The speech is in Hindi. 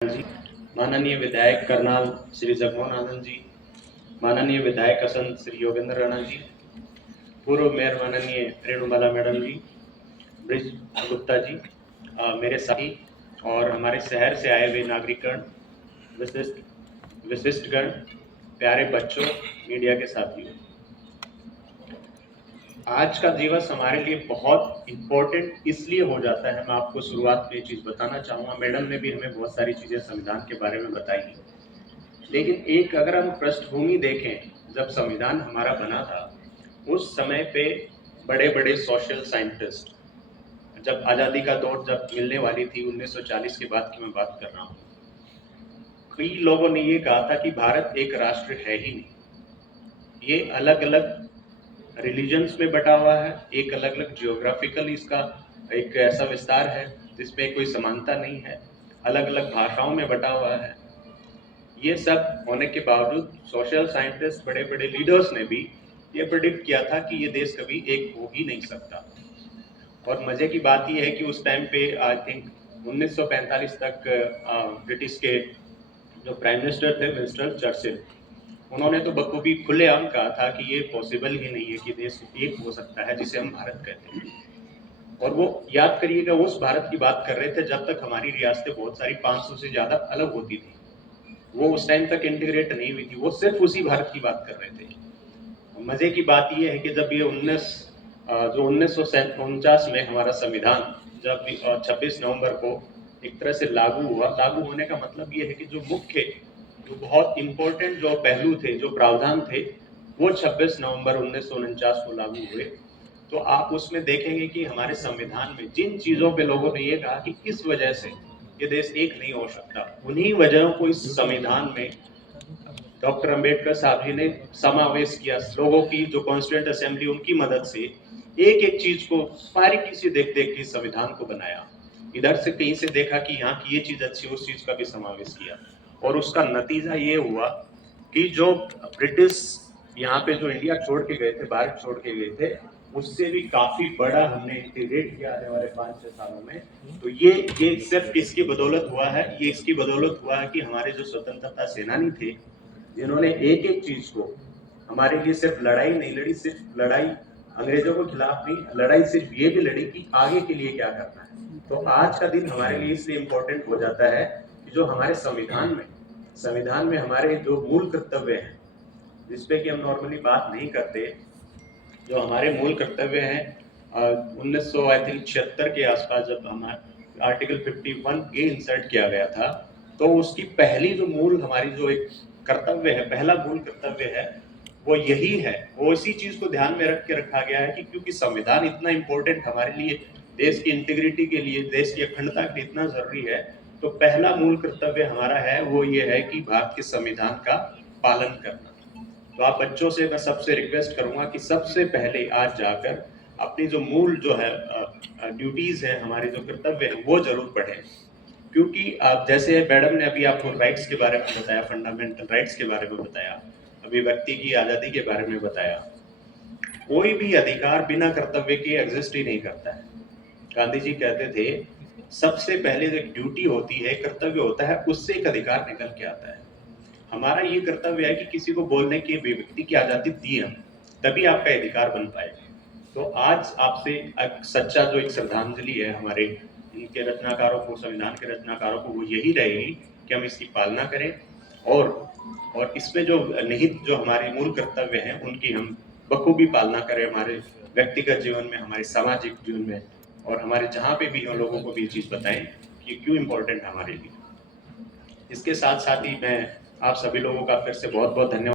जी, माननीय विधायक करनाल श्री जगमोहन आनंद जी, माननीय विधायक असंत श्री योगेंद्र राणा जी, पूर्व मेयर माननीय रेणुबाला मैडम जी, ब्रिज गुप्ता जी, मेरे साथी और हमारे शहर से आए हुए नागरिकगण, विशिष्टगण, प्यारे बच्चों, मीडिया के साथियों, आज का दिवस हमारे लिए बहुत इम्पोर्टेंट इसलिए हो जाता है। मैं आपको शुरुआत में ये चीज बताना चाहूंगा, मैडम ने भी हमें बहुत सारी चीजें संविधान के बारे में बताई, लेकिन एक अगर हम पृष्ठभूमि देखें, जब संविधान हमारा बना था उस समय पे बड़े बड़े सोशल साइंटिस्ट, जब आज़ादी का दौर जब मिलने वाली थी 1940 के बाद की मैं बात कर रहा हूँ, कई लोगों ने ये कहा था कि भारत एक राष्ट्र है ही नहीं, ये अलग अलग रिलीजन्स में बटा हुआ है, एक अलग अलग जियोग्राफिकल इसका एक ऐसा विस्तार है जिसमें कोई समानता नहीं है, अलग अलग भाषाओं में बटा हुआ है। ये सब होने के बावजूद सोशल साइंटिस्ट, बड़े बड़े लीडर्स ने भी ये प्रिडिक्ट किया था कि ये देश कभी एक हो ही नहीं सकता। और मजे की बात यह है कि उस टाइम पे आई थिंक 1945 तक ब्रिटिश के जो प्राइम मिनिस्टर थे विंस्टन चर्चिल, उन्होंने तो बखूबी खुलेआम कहा था कि ये पॉसिबल ही नहीं है कि देश एक हो सकता है जिसे हम भारत कहते हैं। और वो याद करिएगा, उस भारत की बात कर रहे थे जब तक हमारी रियासतें बहुत सारी 500 से ज्यादा अलग होती थी, वो उस टाइम तक इंटीग्रेट नहीं हुई थी, वो सिर्फ उसी भारत की बात कर रहे थे। मजे की बात यह है कि जब ये 1949 में हमारा संविधान जब 26 नवंबर को एक तरह से लागू हुआ, लागू होने का मतलब ये है कि जो मुख्य, जो बहुत इंपॉर्टेंट जो पहलू थे, जो प्रावधान थे, वो 26 नवंबर 1949 को लागू हुए। तो आप उसमें देखेंगे कि हमारे संविधान में जिन चीजों पे लोगों ने ये कहा कि किस वजह से ये देश एक नहीं हो सकता, उन्हीं वजहों को इस संविधान में डॉक्टर अंबेडकर साहब जी ने समावेश किया। लोगों की जो कॉन्स्टिट्यूएंट असेंबली, उनकी मदद से एक एक चीज को बारीकी से देख देख के संविधान को बनाया। इधर से कहीं से देखा कि यहाँ की ये चीज अच्छी, उस चीज का भी समावेश किया, और उसका नतीजा ये हुआ कि जो ब्रिटिश यहाँ पे जो इंडिया छोड़ के गए थे, भारत छोड़ के गए थे, उससे भी काफी बड़ा हमने इंटीग्रेट किया आने वाले 5-6 सालों में। तो ये सिर्फ इसकी बदौलत हुआ है, ये इसकी बदौलत हुआ है कि हमारे जो स्वतंत्रता सेनानी थे, जिन्होंने एक एक चीज को हमारे लिए सिर्फ लड़ाई नहीं लड़ी, सिर्फ लड़ाई अंग्रेजों के खिलाफ नहीं, लड़ाई सिर्फ ये भी लड़ी कि आगे के लिए क्या करना है। तो आज का दिन हमारे लिए इसलिए इम्पोर्टेंट हो जाता है कि जो हमारे संविधान में हमारे जो मूल कर्तव्य हैं, जिसपे कि हम नॉर्मली बात नहीं करते, जो हमारे मूल कर्तव्य हैं, 1976 के आसपास जब हमारा आर्टिकल 51 ए इंसर्ट किया गया था, तो उसकी पहली जो मूल हमारी जो एक कर्तव्य है, पहला मूल कर्तव्य है, वो यही है। वो इसी चीज को ध्यान में रख के रखा गया है कि क्योंकि संविधान इतना इम्पोर्टेंट हमारे लिए, देश की इंटीग्रिटी के लिए, देश की अखंडता के लिए इतना जरूरी है, तो पहला मूल कर्तव्य हमारा है वो ये है कि भारत के संविधान का पालन करना। तो आप बच्चों से मैं सबसे रिक्वेस्ट करूंगा कि सबसे पहले आज जाकर अपनी जो मूल जो है ड्यूटीज है, हमारे जो कर्तव्य हैं, वो जरूर पढ़ें। क्योंकि आप जैसे मैडम ने अभी आपको राइट्स के बारे में बताया, फंडामेंटल राइट्स के बारे में बताया, अभिव्यक्ति की आजादी के बारे में बताया, कोई भी अधिकार बिना कर्तव्य के एग्जिस्ट ही नहीं करता है। गांधी जी कहते थे सबसे पहले जो एक ड्यूटी होती है, कर्तव्य होता है, उससे एक अधिकार निकल के आता है। हमारा ये कर्तव्य है कि किसी को बोलने की, अभिव्यक्ति की आजादी दी हम, तभी आपका अधिकार बन पाएगा। तो आज आपसे एक सच्चा जो एक श्रद्धांजलि है हमारे इनके रचनाकारों को, संविधान के रचनाकारों को, वो यही रहेगी कि हम इसकी पालना करें, और इसमें जो निहित जो हमारे मूल कर्तव्य हैं उनकी हम बखूबी पालना करें, हमारे व्यक्तिगत जीवन में, हमारे सामाजिक जीवन में, और हमारे जहाँ पे भी हम लोगों को भी ये चीज़ बताएं कि क्यों इम्पोर्टेंट है हमारे लिए। इसके साथ साथ ही मैं आप सभी लोगों का फिर से बहुत बहुत धन्यवाद